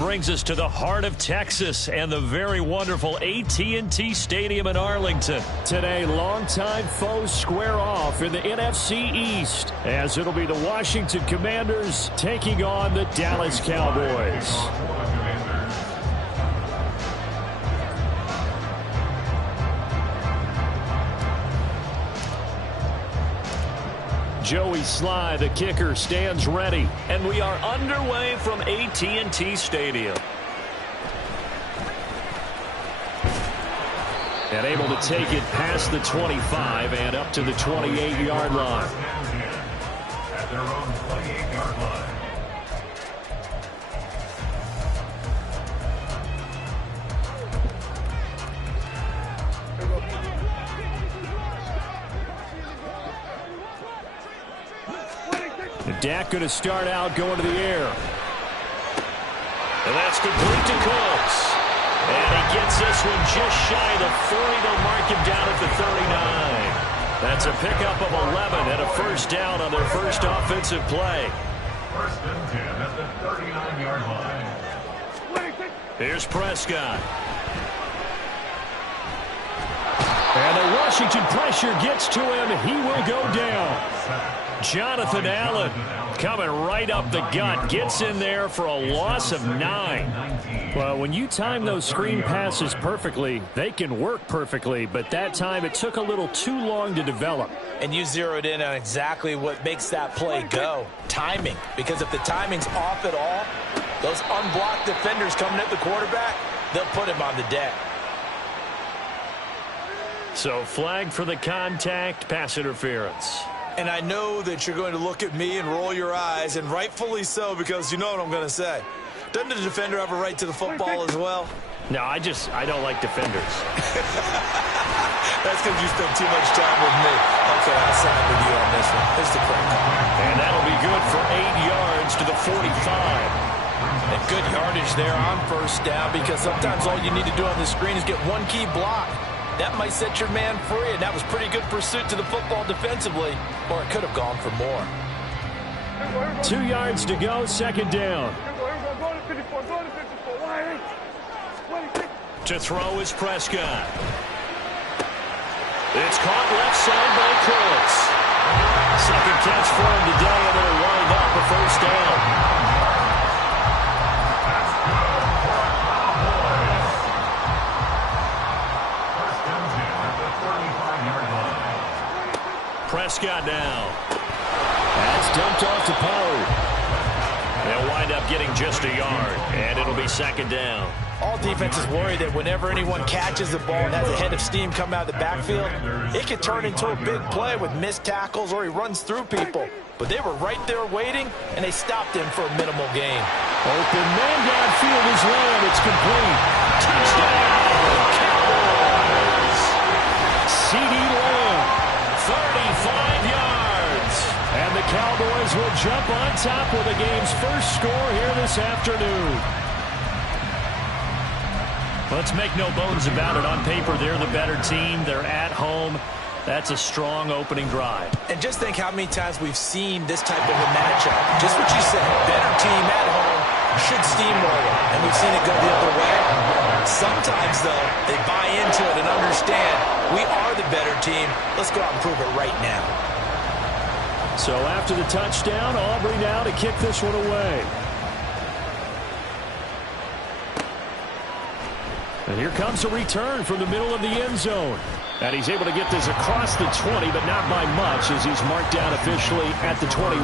brings us to the heart of Texas and the very wonderful AT&T Stadium in Arlington. Today, longtime foes square off in the NFC East, as it'll be the Washington Commanders taking on the Dallas Cowboys. Joey Sly, the kicker, stands ready. And we are underway from AT&T Stadium. And able to take it past the 25 and up to the 28-yard line. At their own 28-yard line. Dak going to start out going to the air. And that's complete to Cooks. And he gets this one just shy of the 40. They'll mark him down at the 39. That's a pickup of 11 and a first down on their first offensive play. First and 10 at the 39-yard line. Here's Prescott. And the Washington pressure gets to him. He will go down. Jonathan Allen coming right up the gut. Gets in there for a loss of 9. Well, when you time those screen passes perfectly, they can work perfectly. But that time it took a little too long to develop. And you zeroed in on exactly what makes that play go. Timing. Because if the timing's off at all, those unblocked defenders coming at the quarterback, they'll put him on the deck. So flag for the contact, pass interference. And I know that you're going to look at me and roll your eyes, and rightfully so, because you know what I'm going to say. Doesn't the defender have a right to the football as well? No, I don't like defenders. That's because you spent too much time with me. Okay, I'll side with you on this one. Here's the correct call. And that'll be good for 8 yards to the 45. And good yardage there on first down, because sometimes all you need to do on the screen is get one key block. That might set your man free, and that was pretty good pursuit to the football defensively, or it could have gone for more. 2 yards to go, second down. To throw is Prescott. It's caught left side by Cooks. Second catch for him today, and it'll wind up a first down. Prescott now. That's dumped off to Poe. They'll wind up getting just a yard, and it'll be second down. All defenses worry that whenever anyone catches the ball and has a head of steam come out of the backfield, it can turn into a big play with missed tackles or he runs through people. But they were right there waiting, and they stopped him for a minimal gain. Open man downfield is Lamb. It's complete. Touchdown, Cowboys. C.D. Lamb, 35 yards. And the Cowboys will jump on top with the game's first score here this afternoon. Let's make no bones about it. On paper, they're the better team. They're at home. That's a strong opening drive. And just think how many times we've seen this type of a matchup. Just what you said, better team at home should steamroll them. And we've seen it go the other way. Sometimes, though, they buy into it and understand we are the better team. Let's go out and prove it right now. So after the touchdown, Aubrey now to kick this one away. And here comes a return from the middle of the end zone. And he's able to get this across the 20, but not by much, as he's marked down officially at the 21.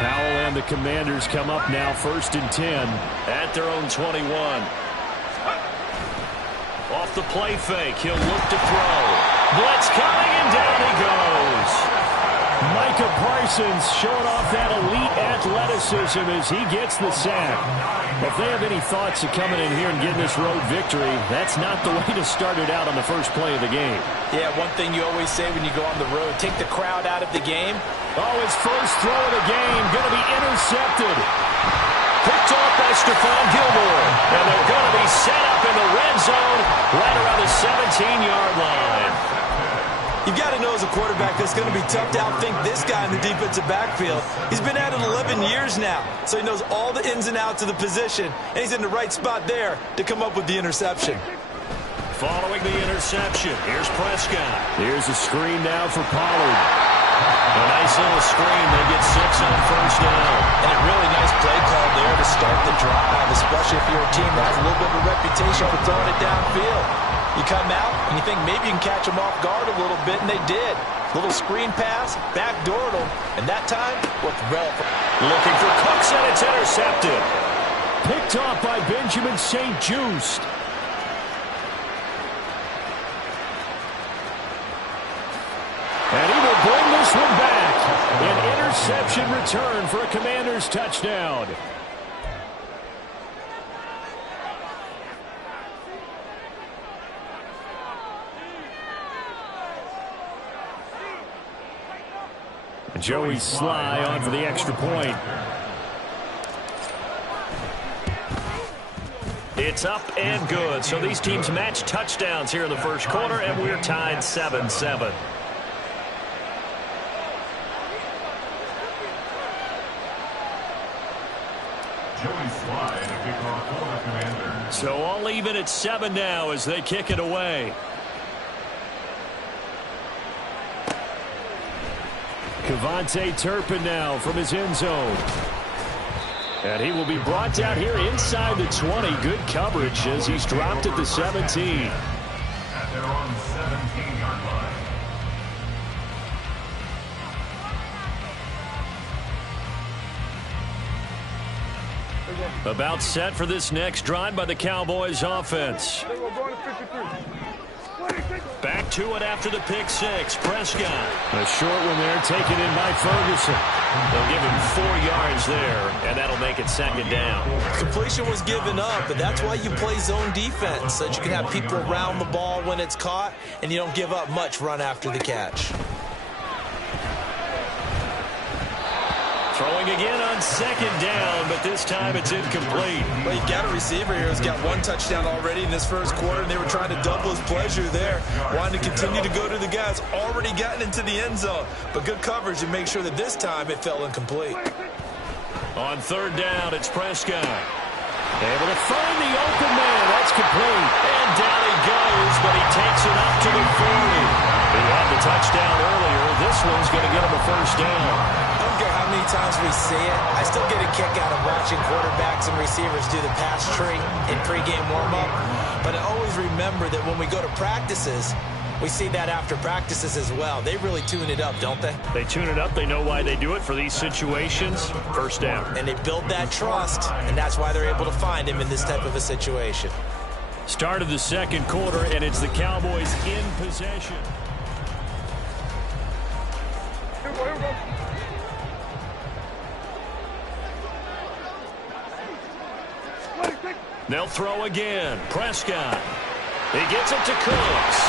Powell and the Commanders come up now, 1st and 10 at their own 21. Off the play fake, he'll look to throw. Blitz coming, and down he goes. Micah Parsons showing off that elite athleticism as he gets the sack. If they have any thoughts of coming in here and getting this road victory, that's not the way to start it out on the first play of the game. Yeah, one thing you always say when you go on the road, take the crowd out of the game. Oh, his first throw of the game going to be intercepted. Picked off by Stephon Gilmore. And they're going to be set up in the red zone right around the 17-yard line. You've got to know as a quarterback that it's going to be tough to outthink this guy in the defensive backfield. He's been at it 11 years now, so he knows all the ins and outs of the position, and he's in the right spot there to come up with the interception. Following the interception, here's Prescott. Here's a screen now for Pollard. A nice little screen. They get 6 on first down. And a really nice play call there to start the drive, especially if you're a team that has a little bit of a reputation for throwing it downfield. You come out and you think maybe you can catch them off guard a little bit, and they did. Little screen pass, backdoored them, and that time worked well. Looking for Cooks, and it's intercepted. Picked off by Benjamin St-Juste. And he will bring this one back. An interception return for a Commanders touchdown. Joey Sly on for the extra point. It's up and good. So these teams match touchdowns here in the first quarter, and we're tied 7-7. So all even at 7 now as they kick it away. Kevontae Turpin now from his end zone. And he will be brought down here inside the 20. Good coverage as he's dropped at the 17. At their own 17-yard line. About set for this next drive by the Cowboys offense. Back to it after the pick six. Prescott. A short one there taken in by Ferguson. They'll give him 4 yards there, and that'll make it second down. Completion was given up, but that's why you play zone defense, so that you can have people around the ball when it's caught, and you don't give up much run after the catch. Throwing again on second down, but this time it's incomplete. Well, you got a receiver here who's got 1 touchdown already in this first quarter, and they were trying to double his pleasure there, wanting to continue to go to the guys already gotten into the end zone. But good coverage to make sure that this time it fell incomplete. On third down, it's Prescott. Able to find the open man. That's complete. And down he goes, but he takes it up to the 40. He had the touchdown earlier. This one's going to get him a first down. I don't care how many times we see it. I still get a kick out of watching quarterbacks and receivers do the pass tree in pregame warm-up. But I always remember that when we go to practices, we see that after practices as well. They really tune it up, don't they? They tune it up. They know why they do it for these situations. First down. And they build that trust, and that's why they're able to find him in this type of a situation. Start of the second quarter, and it's the Cowboys in possession. They'll throw again. Prescott. He gets it to Cooks.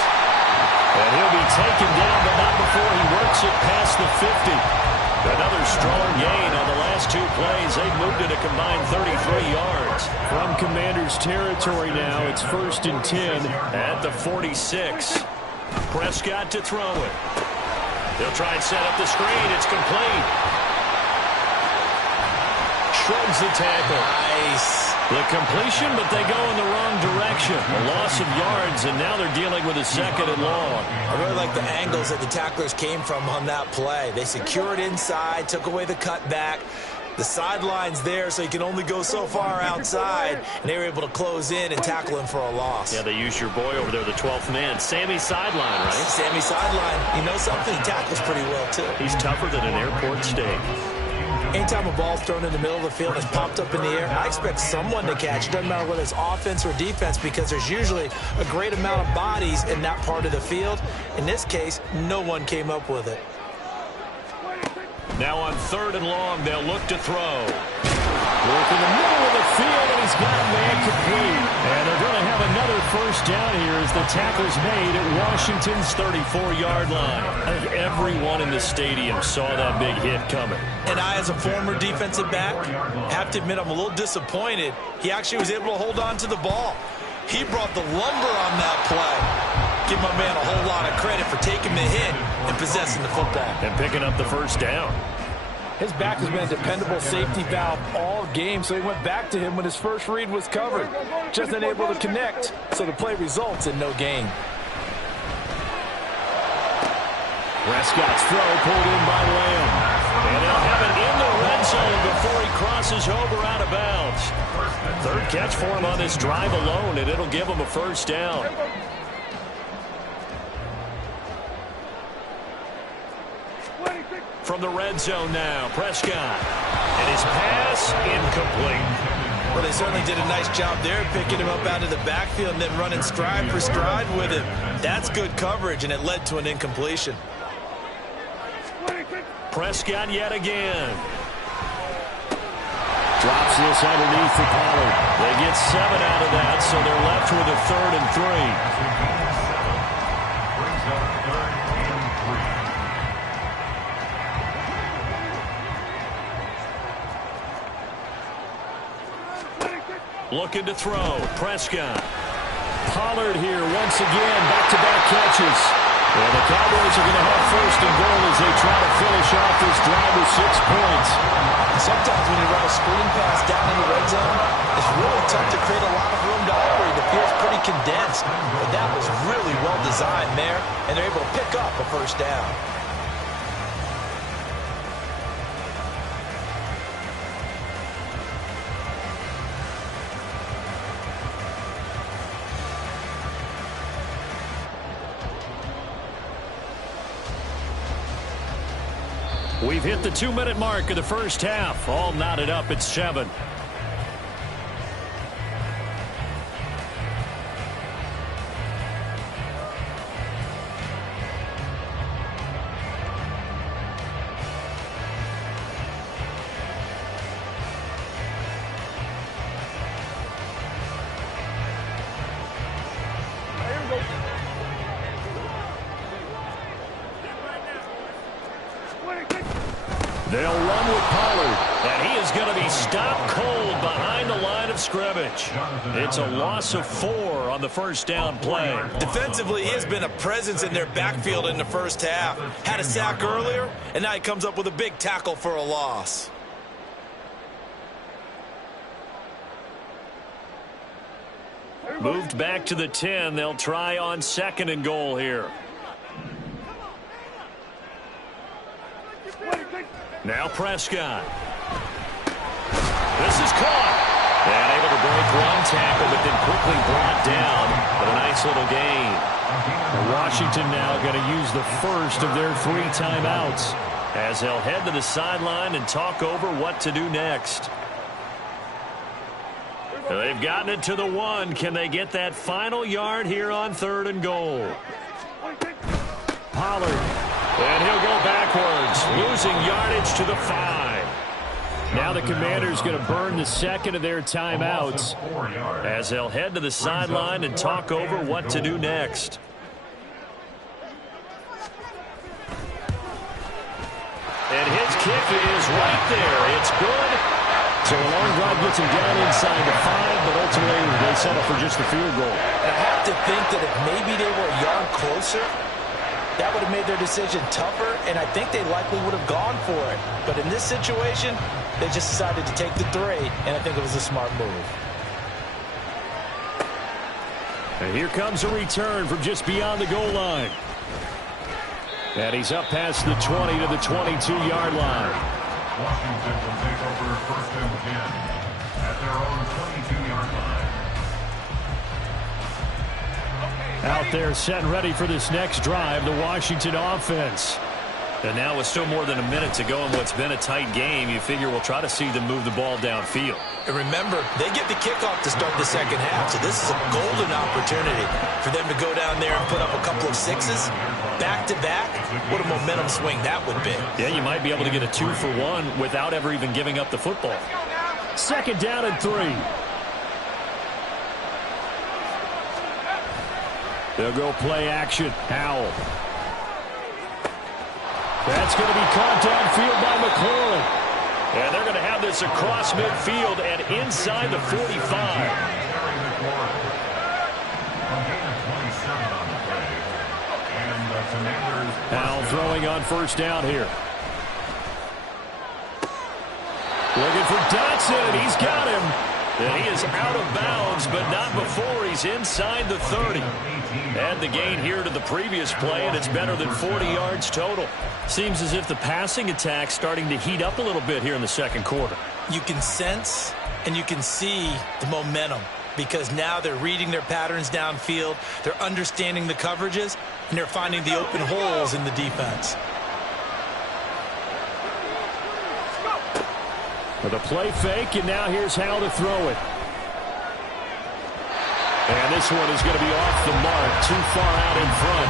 And he'll be taken down, but not before he works it past the 50. Another strong gain on the last 2 plays. They've moved it a combined 33 yards. From Commanders territory now, it's 1st and 10 at the 46. Prescott to throw it. They'll try and set up the screen. It's complete. Shrugs the tackle. Nice. The completion, but they go in the wrong direction. A loss of yards, and now they're dealing with a 2nd and long. I really like the angles that the tacklers came from on that play. They secured inside, took away the cutback. The sideline's there, so you can only go so far outside, and they were able to close in and tackle him for a loss. Yeah, they used your boy over there, the 12th man. Sammy Sideline, right? Sammy Sideline. You know something? He tackles pretty well, too. He's tougher than an airport steak. Anytime a ball's thrown in the middle of the field and it's popped up in the air, I expect someone to catch. It doesn't matter whether it's offense or defense, because there's usually a great amount of bodies in that part of the field. In this case, no one came up with it. Now on 3rd and long, they'll look to throw. Work in the middle of the field, and he's got man complete. And they're going to have another first down here as the tackle's made at Washington's 34-yard line. I think everyone in the stadium saw that big hit coming. And I, as a former defensive back, have to admit I'm a little disappointed. He actually was able to hold on to the ball. He brought the lumber on that play. Give my man a whole lot of credit for taking the hit and possessing the football. And picking up the first down. His back has been a dependable safety valve all game, so he went back to him when his first read was covered. Just unable to connect, so the play results in no gain. Prescott's throw pulled in by Lamb. And they'll have it in the red zone before he crosses over out of bounds. Third catch for him on this drive alone, and it'll give him a first down. From the red zone now, Prescott. And his pass incomplete. Well, they certainly did a nice job there, picking him up out of the backfield and then running stride for stride with him. That's good coverage, and it led to an incompletion. Prescott yet again. Drops this underneath for Pollard. They get 7 out of that, so they're left with a 3rd and 3. Looking to throw. Prescott. Pollard here once again. Back-to-back catches. And the Cowboys are going to have 1st and goal as they try to finish off this drive with 6 points. Sometimes when you run a screen pass down in the red zone, it's really tough to create a lot of room to operate. The field's pretty condensed. But that was really well designed there, and they're able to pick up a first down. We've hit the 2-minute mark of the first half. All knotted up at 7. They'll run with Pollard, and he is going to be stopped cold behind the line of scrimmage. It's a loss of 4 on the first down play. Defensively, he has been a presence in their backfield in the first half. Had a sack earlier, and now he comes up with a big tackle for a loss. Moved back to the 10. They'll try on 2nd and goal here. Now Prescott. This is caught. And able to break one tackle, but then quickly brought down. But a nice little gain. Washington now going to use the first of their 3 timeouts as they'll head to the sideline and talk over what to do next. They've gotten it to the 1. Can they get that final yard here on 3rd and goal? Pollard. And he'll go backwards, losing yardage to the 5. Now the Commanders going to burn the 2nd of their timeouts as they'll head to the sideline and talk over what to do next. And his kick is right there. It's good. So a long drive gets him down inside the 5, but ultimately they settle for just the field goal. I have to think that if maybe they were a yard closer, that would have made their decision tougher, and I think they likely would have gone for it. But in this situation, they just decided to take the 3, and I think it was a smart move. And here comes a return from just beyond the goal line. And he's up past the 20 to the 22-yard line. Washington will take over 1st and 10 at their own 22-yard line. Out there set and ready for this next drive, the Washington offense. And now with still more than a minute to go in what's been a tight game, you figure we'll try to see them move the ball downfield. And remember, they get the kickoff to start the second half, so this is a golden opportunity for them to go down there and put up a couple of 6s back-to-back. What a momentum swing that would be. Yeah, you might be able to get a 2-for-1 without ever even giving up the football. 2nd down and 3. They'll go play action. Howell. That's going to be caught downfield by McLaurin. And they're going to have this across midfield and inside the 45. Now throwing on first down here. Looking for Dotson. He's got him. And he is out of bounds, but not before he's inside the 30. Add the gain here to the previous play, and it's better than 40 yards total. Seems as if the passing attack's starting to heat up a little bit here in the second quarter. You can sense and you can see the momentum because now they're reading their patterns downfield, they're understanding the coverages, and they're finding the open holes in the defense. With a play fake, and now here's how to throw it. And this one is going to be off the mark, too far out in front.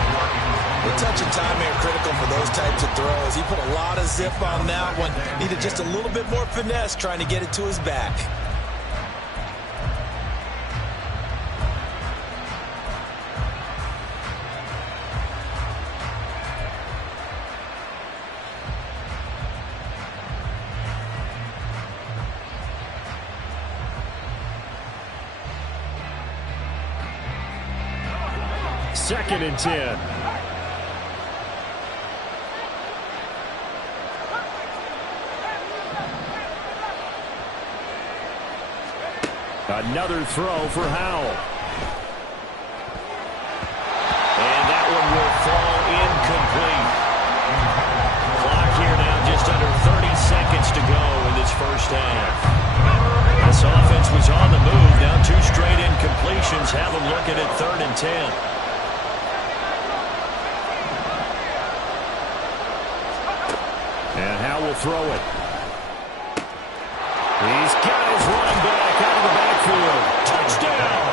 The touch and timing are critical for those types of throws. He put a lot of zip on that one. Needed just a little bit more finesse trying to get it to his back. Second and 10. Another throw for Howell. And that one will fall incomplete. Clock here now just under 30 seconds to go in this first half. This offense was on the move. Now two straight incompletions have them looking at 3rd and 10. And Howell will throw it. He's got his running back out of the backfield. Touchdown!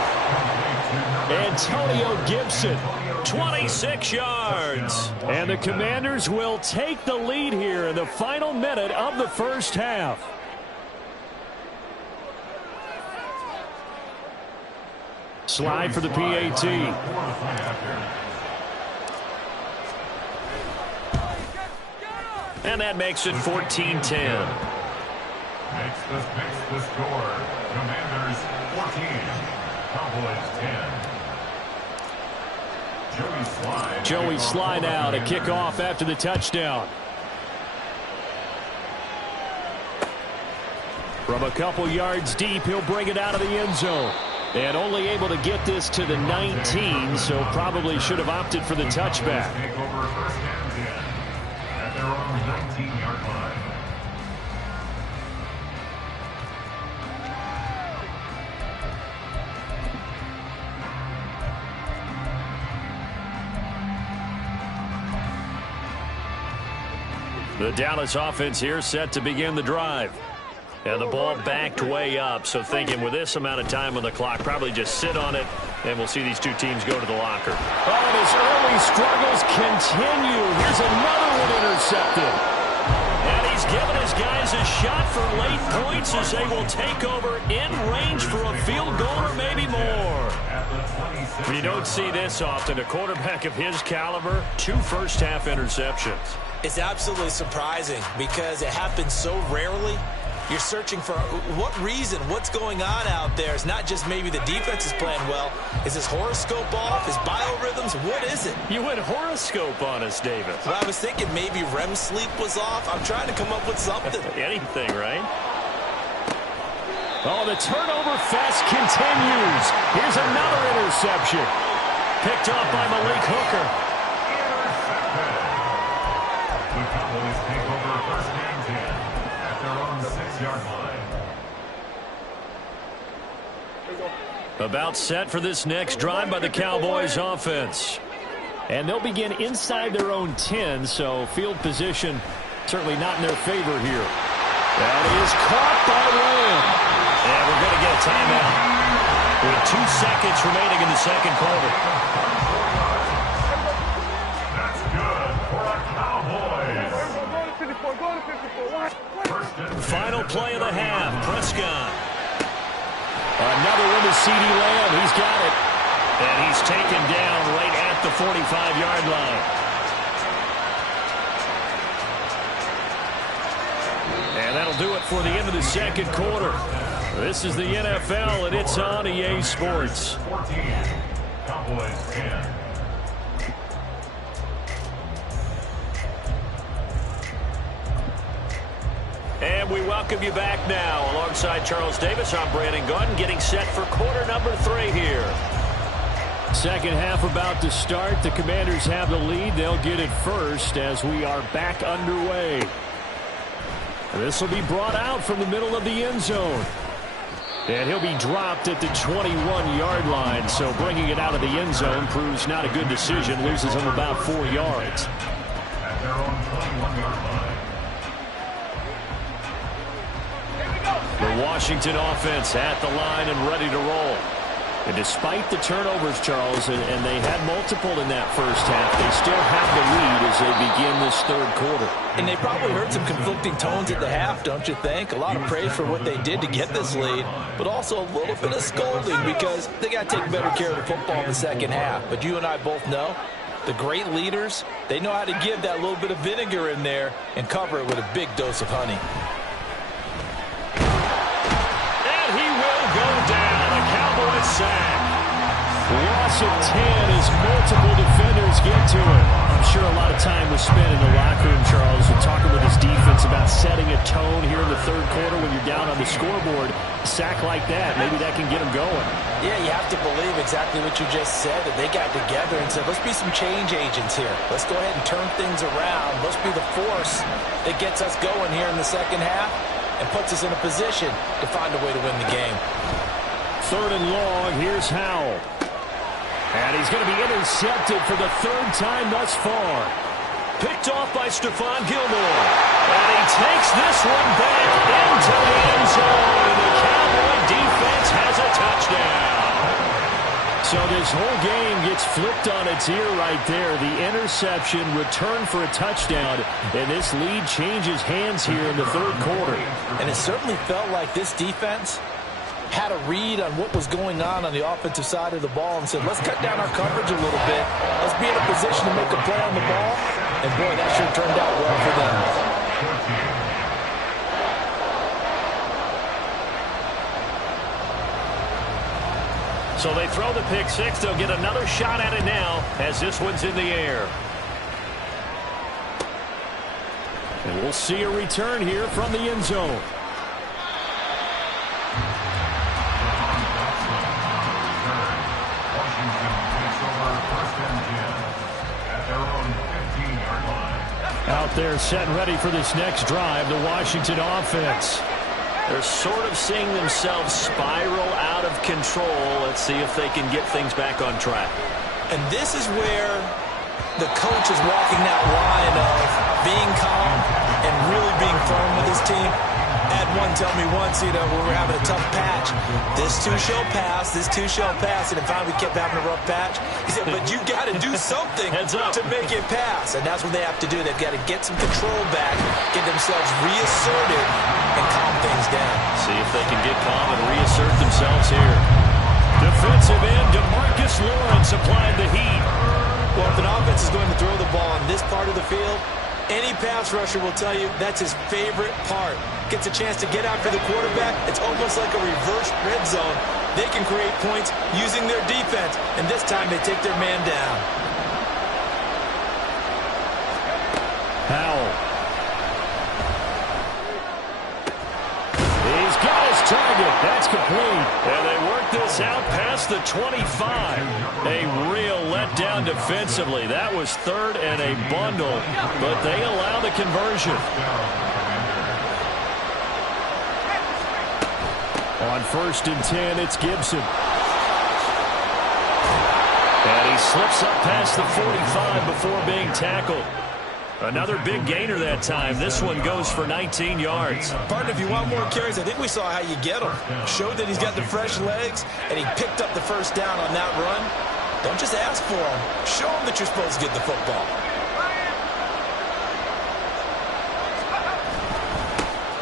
Antonio Gibson, 26 yards. And the Commanders will take the lead here in the final minute of the first half. Slide for the PAT. And that makes it 14-10. Makes the score. Commanders 14. Cowboys 10. Joey Slye now to kick off after the touchdown. From a couple yards deep, he'll bring it out of the end zone. And only able to get this to the 19, so probably should have opted for the touchback. Take over first and 10 at their own 19-yard line. The Dallas offense here set to begin the drive. And the ball backed way up, so thinking with this amount of time on the clock, probably just sit on it, and we'll see these two teams go to the locker. Oh, and his early struggles continue. Here's another one intercepted. And he's given his guys a shot for late points as they will take over in range for a field goal or maybe more. You don't see this often. A quarterback of his caliber, 2 first-half interceptions. It's absolutely surprising because it happens so rarely. You're searching for what reason, what's going on out there. It's not just maybe the defense is playing well. Is his horoscope off? His biorhythms? What is it? You went horoscope on us, David. Well, I was thinking maybe REM sleep was off. I'm trying to come up with something. Anything, right? Oh, the turnover fest continues. Here's another interception. Picked up by Malik Hooker. The Cowboys take over first and 10 at their own 6-yard line. About set for this next drive by the Cowboys offense. And they'll begin inside their own 10, so field position certainly not in their favor here. That is caught by Lamb. And we're going to get a timeout with 2 seconds remaining in the second quarter. That's good for the Cowboys. Final play of the half. Prescott. Another one to CeeDee Lamb. He's got it. And he's taken down right at the 45-yard line. And that'll do it for the end of the second quarter. This is the NFL, and it's on EA Sports. 14. Cowboys 10. And we welcome you back now. Alongside Charles Davis, I'm Brandon Gaudin, getting set for quarter number 3 here. Second half about to start. The Commanders have the lead. They'll get it first as we are back underway. This will be brought out from the middle of the end zone. And he'll be dropped at the 21-yard line. So bringing it out of the end zone proves not a good decision. Loses him about 4 yards. At their own 21-yard line. The Washington offense at the line and ready to roll. And despite the turnovers, Charles, and they had multiple in that first half, they still have the lead as they begin this third quarter. And they probably heard some conflicting tones at the half, don't you think? A lot of praise for what they did to get this lead, but also a little bit of scolding because they got to take better care of the football in the second half. But you and I both know the great leaders, they know how to give that little bit of vinegar in there and cover it with a big dose of honey. He will go down. A Cowboys sack. Loss of 10 as multiple defenders get to it. I'm sure a lot of time was spent in the locker room, Charles, and talking with his defense about setting a tone here in the third quarter when you're down on the scoreboard. A sack like that, maybe that can get them going. Yeah, you have to believe exactly what you just said, that they got together and said, let's be some change agents here. Let's go ahead and turn things around. Let's be the force that gets us going here in the second half and puts us in a position to find a way to win the game. Third and long, here's Howell. And he's going to be intercepted for the third time thus far. Picked off by Stephon Gilmore. And he takes this one back into the end zone. And the Cowboy defense has a touchdown. So this whole game gets flipped on its ear right there. The interception, return for a touchdown, and this lead changes hands here in the third quarter. And it certainly felt like this defense had a read on what was going on the offensive side of the ball and said, let's cut down our coverage a little bit. Let's be in a position to make a play on the ball. And, boy, that sure turned out well for them. So they throw the pick six. They'll get another shot at it now as this one's in the air. And we'll see a return here from the end zone. Washington takes over first and 10 at their own 15-yard line. Out there set and ready for this next drive, the Washington offense. They're sort of seeing themselves spiral out of control. Let's see if they can get things back on track. And this is where the coach is walking that line of being calm and really being firm with his team. Had one tell me once, when we were having a tough patch, this too shall pass, this too shall pass. And then finally we kept having a rough patch. He said, but you got to do something to make it pass. And that's what they have to do. They've got to get some control back, get themselves reasserted, and calm things down. See if they can get calm and reassert themselves here. Defensive end, DeMarcus Lawrence applied the heat. Well, if an offense is going to throw the ball on this part of the field, any pass rusher will tell you that's his favorite part. Gets a chance to get after the quarterback. It's almost like a reverse red zone. They can create points using their defense, and this time they take their man down. Howell. He's got his target. That's complete. And they work this out past the 25. A real letdown defensively. That was third and a bundle, but they allow the conversion. On first and 10, it's Gibson. And he slips up past the 45 before being tackled. Another big gainer that time. This one goes for 19 yards. Partner, if you want more carries, I think we saw how you get him. Showed that he's got the fresh legs, and he picked up the first down on that run. Don't just ask for him. Show him that you're supposed to get the football.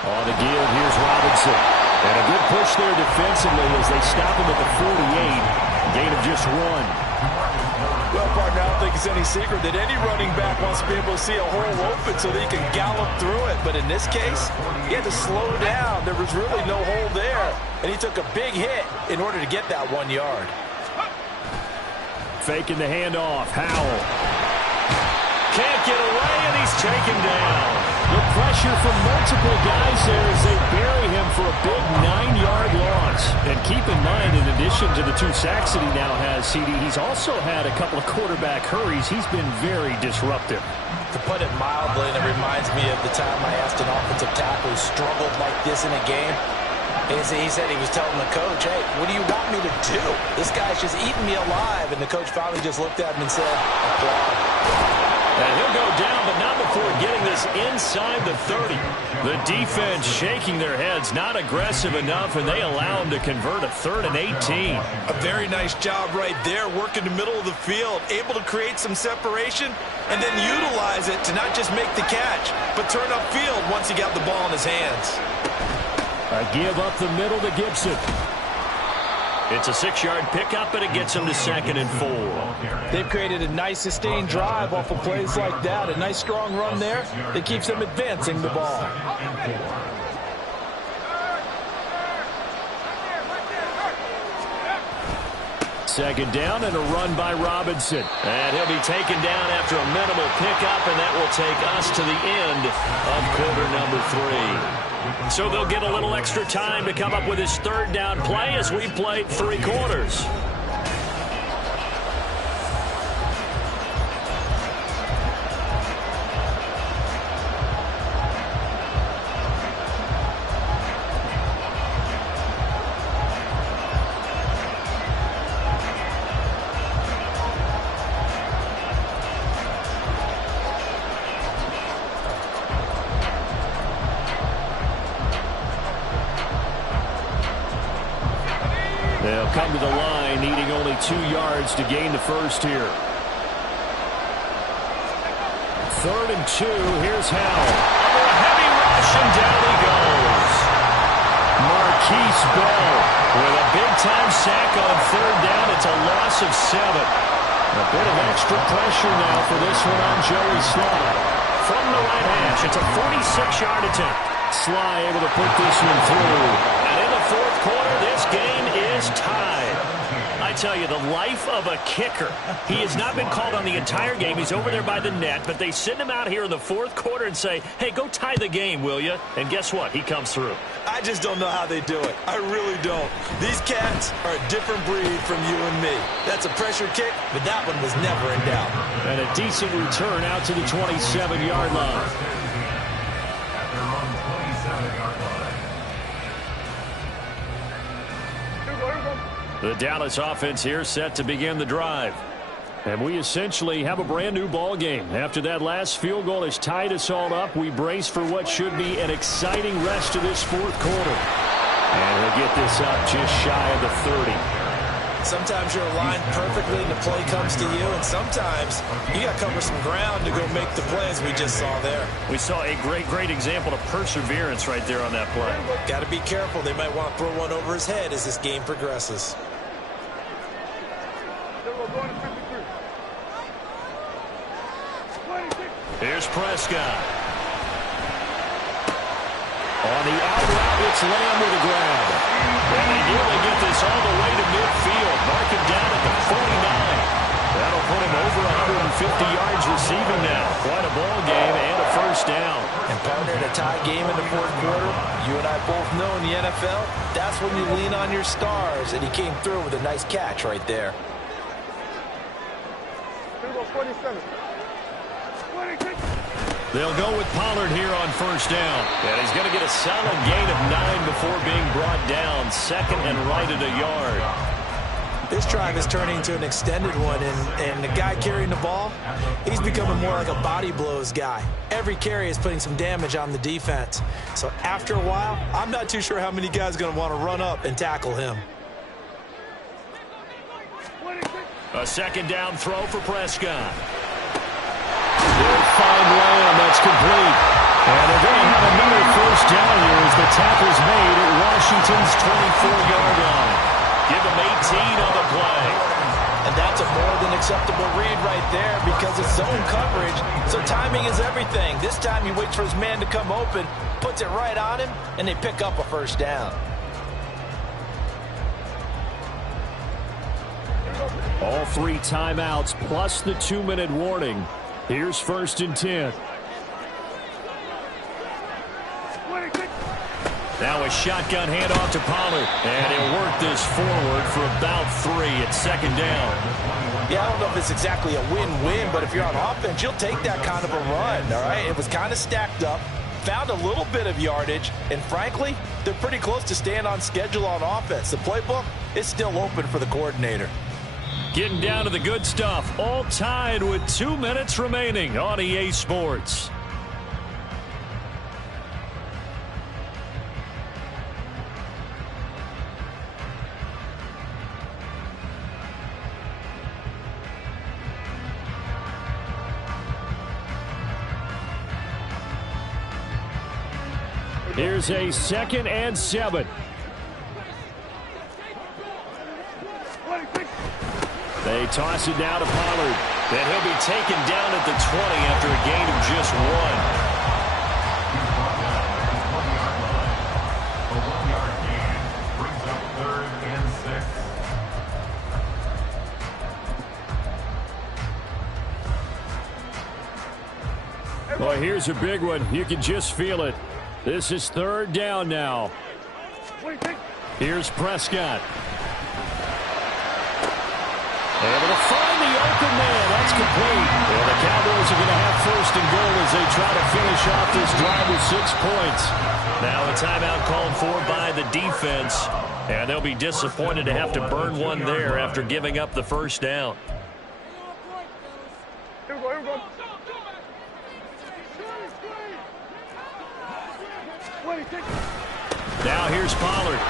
On the give, here's Robinson. And a good push there defensively as they stop him at the 48. Gain of just 1. Well, partner, I don't think it's any secret that any running back wants to be able to see a hole open so that he can gallop through it. But in this case, he had to slow down. There was really no hole there. And he took a big hit in order to get that 1 yard. Faking the handoff. Howell can't get away, and he's taken down. The pressure pressure from multiple guys there as they bury him for a big 9-yard loss. And keep in mind, in addition to the 2 sacks that he now has, CD, he's also had a couple of quarterback hurries. He's been very disruptive. To put it mildly, and it reminds me of the time I asked an offensive tackle who struggled like this in a game. He said he was telling the coach, hey, what do you want me to do? This guy's just eating me alive. And the coach finally just looked at him and said, applaud. And he'll go down, but not before getting this inside the 30. The defense shaking their heads, not aggressive enough, and they allow him to convert a 3rd and 18. A very nice job right there, working the middle of the field, able to create some separation, and then utilize it to not just make the catch, but turn upfield once he got the ball in his hands. A give up the middle to Gibson. It's a 6-yard pickup, and it gets him to 2nd and 4. They've created a nice sustained drive off of plays like that. A nice strong run there that keeps them advancing the ball. Second down and a run by Robinson. And he'll be taken down after a minimal pickup, and that will take us to the end of quarter number 3. So they'll get a little extra time to come up with his 3rd down play as we played 3 quarters. They'll come to the line, needing only 2 yards to gain the first here. 3rd and 2. Here's Howell. Under a heavy rush, and down he goes. Marquise Bell with a big-time sack on 3rd down. It's a loss of 7. A bit of extra pressure now for this one on Joey Sly. From the right hash, it's a 46-yard attempt. Sly able to put this one through. And in the 4th quarter, this game is tied. I tell you, the life of a kicker. He has not been called on the entire game. He's over there by the net, but they send him out here in the 4th quarter and say, hey, go tie the game, will you? And guess what? He comes through. I just don't know how they do it. I really don't. These cats are a different breed from you and me. That's a pressure kick, but that one was never in doubt. And a decent return out to the 27-yard line. The Dallas offense here set to begin the drive. And we essentially have a brand new ball game. After that last field goal has tied us all up, we brace for what should be an exciting rest of this 4th quarter. And he'll get this up just shy of the 30. Sometimes you're aligned perfectly and the play comes to you, and sometimes you got to cover some ground to go make the play as we just saw there. We saw a great example of perseverance right there on that play. Got to be careful. They might want to throw one over his head as this game progresses. Here's Prescott. On the out route, it's Lamb with a grab. And they nearly get this all the way to midfield. Mark him down at the 49. That'll put him over 150 yards receiving now. Quite a ball game and a 1st down. And partner, in a tie game in the 4th quarter, you and I both know in the NFL, that's when you lean on your stars. And he came through with a nice catch right there. 27. They'll go with Pollard here on 1st down. And he's going to get a solid gain of 9 before being brought down. 2nd and right at a yard. This drive is turning into an extended one, and the guy carrying the ball, he's becoming more like a body blows guy. Every carry is putting some damage on the defense. So after a while, I'm not too sure how many guys are going to want to run up and tackle him. A 2nd down throw for Prescott. They'll find Lamb. That's complete. And they're going to have another 1st down here as the tackle's made at Washington's 24-yard line. Give him 18 on the play. And that's a more than acceptable read right there because it's zone coverage, so timing is everything. This time he waits for his man to come open, puts it right on him, and they pick up a 1st down. All 3 timeouts plus the 2-minute warning. Here's 1st and 10. Now a shotgun handoff to Pollard. And he'll work this forward for about 3 at second down. Yeah, I don't know if it's exactly a win-win, but if you're on offense, you'll take that kind of a run, all right? It was kind of stacked up, found a little bit of yardage, and frankly, they're pretty close to staying on schedule on offense. The playbook is still open for the coordinator. Getting down to the good stuff, all tied with 2 minutes remaining on EA Sports. Here's a 2nd and 7. They toss it now to Pollard. Then he'll be taken down at the 20 after a gain of just 1. Well, here's a big one. You can just feel it. This is 3rd down now. Here's Prescott. Able to find the open man. That's complete. And the Cowboys are going to have 1st and goal as they try to finish off this drive with 6 points. Now a timeout called for by the defense. And they'll be disappointed to have to burn one there after giving up the 1st down. Now here's Pollard.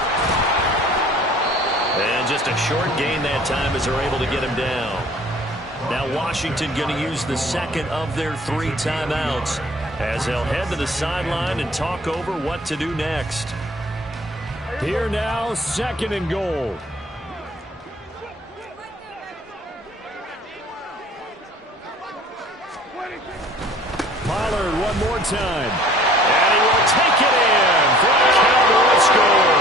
And just a short gain that time as they're able to get him down. Now Washington going to use the 2nd of their 3 timeouts as they'll head to the sideline and talk over what to do next. Here now, 2nd and goal. Pollard one more time. And he will take it in for a Cowboy score.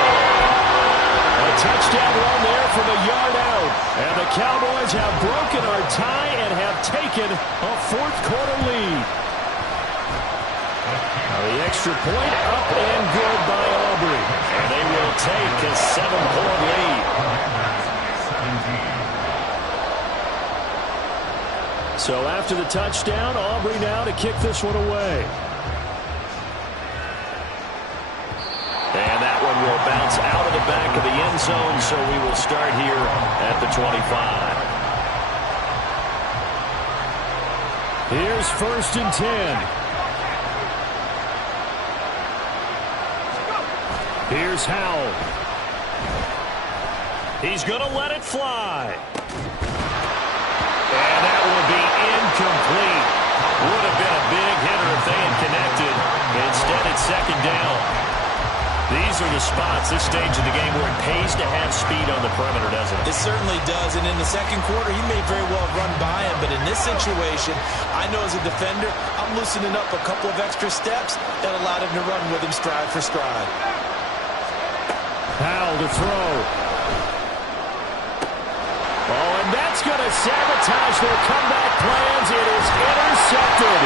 A touchdown run there from a yard out. And the Cowboys have broken our tie and have taken a 4th quarter lead. Now the extra point up and good by Aubrey. And they will take a 7-point lead. So after the touchdown, Aubrey now to kick this one away. And that one will bounce out of the back of the end zone, so we will start here at the 25. Here's 1st and 10. Here's Howell. He's going to let it fly. And that will be incomplete. Would have been a big hitter if they had connected. Instead, it's 2nd down. These are the spots, this stage of the game, where it pays to have speed on the perimeter, doesn't it? It certainly does, and in the 2nd quarter, he may very well run by him, but in this situation, I know as a defender, I'm loosening up a couple of extra steps that allowed him to run with him stride for stride. Howell to throw. Oh, and that's going to sabotage their comeback plans. It is intercepted.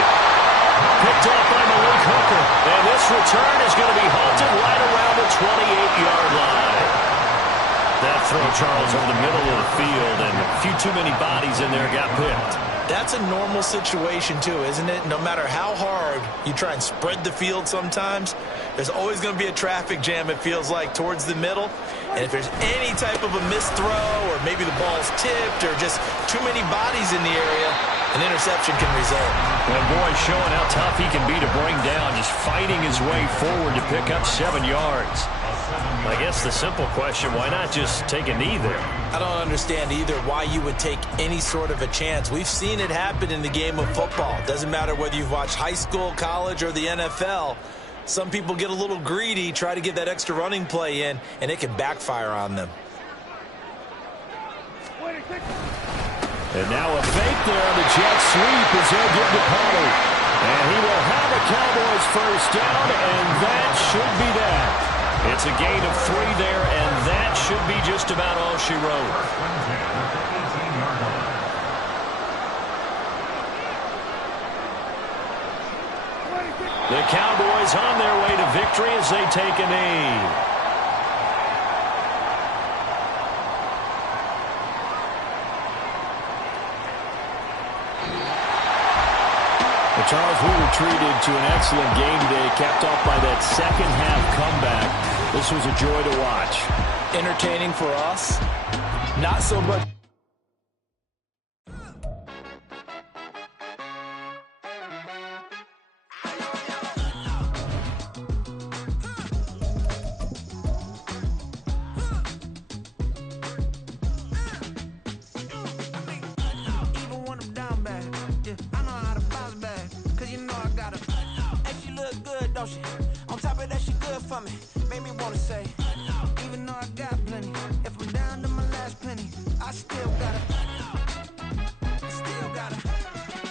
Picked off by Malik Hooker. And this return is going to be halted right around the 28-yard line. That throw, Charles, over the middle of the field, and a few too many bodies in there got picked. That's a normal situation, too, isn't it? No matter how hard you try and spread the field sometimes, there's always going to be a traffic jam, it feels like, towards the middle. And if there's any type of a missed throw, or maybe the ball's tipped, or just too many bodies in the area, an interception can result. And boy, showing how tough he can be to bring down, just fighting his way forward to pick up 7 yards. I guess the simple question, why not just take a knee there? I don't understand either why you would take any sort of a chance. We've seen it happen in the game of football. Doesn't matter whether you've watched high school, college, or the NFL. Some people get a little greedy, try to get that extra running play in, and it can backfire on them. And now a fake there on the jet sweep as they'll give to Pollard. And he will have a Cowboys 1st down, and that should be that. It's a gain of 3 there, and that should be just about all she wrote. The Cowboys on their way to victory as they take a knee. Charles, we were treated to an excellent game today, capped off by that second-half comeback. This was a joy to watch. Entertaining for us, not so much. On top of that, she good for me. Made me wanna say